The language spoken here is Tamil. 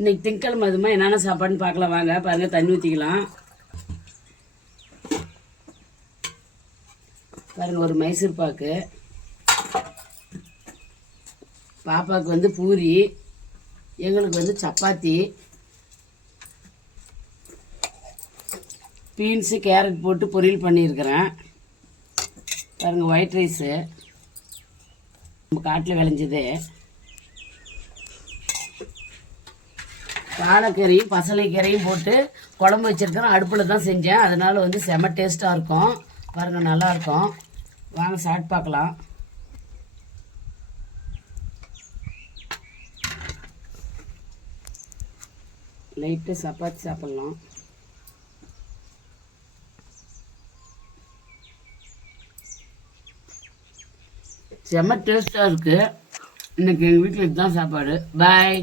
இன்னைக்கு திங்கக்கிழமை அதுமா என்னென்ன சாப்பாடுன்னு பார்க்கலாம் வாங்க. பாருங்கள், தண்ணி ஊற்றிக்கலாம். பாருங்கள், ஒரு மைசூர் பாக்கு, பாப்பாவுக்கு வந்து பூரி, எங்களுக்கு வந்து சப்பாத்தி, பீன்ஸு கேரட் போட்டு பொரியல் பண்ணியிருக்கிறேன். பாருங்கள், ஒயிட் ரைஸு நம்ம காட்டில் விளைஞ்சது, பாலக்கீரையும் பசலைக்கீரையும் போட்டு குழம்பு வச்சுருக்கிறேன். அடுப்பில் தான் செஞ்சேன், அதனால் வந்து செம டேஸ்ட்டாக இருக்கும். பாருங்கள், நல்லாயிருக்கும். வாங்க சாப்பிட்டு பார்க்கலாம். லைட்டு சப்பாத்தி சாப்பிட்லாம். செம்ம டேஸ்ட்டாக இருக்குது. இன்றைக்கி எங்கள் வீட்டில் இதுதான் சாப்பாடு. பாய்.